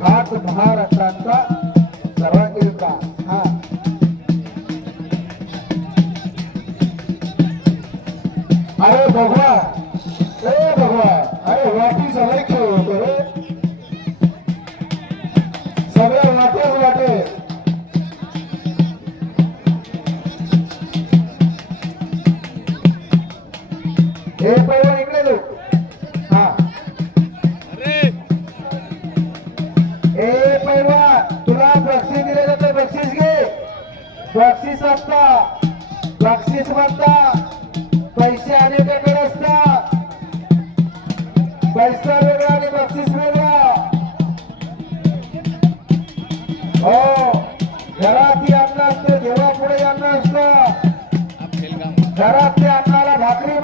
हात महाराष्ट्राचा सर्वांगीण विकास हा अरे भगवान अरे वाटी सगळे खेळ होतो रे सगळ्या वाटेच वाटे हे पहिला इकडे लो हा ए पहिला तुला बक्षीस दिले जाते बक्षीस घे बक्षीस असता बक्षीस म्हणता पैसे अनेकाकडे असतात पैसा वेगळा आणि बक्षीस वेगळा हो घरात अन्न असते देवापुढे अन्न असतं घरात त्या अन्नाला भाकरी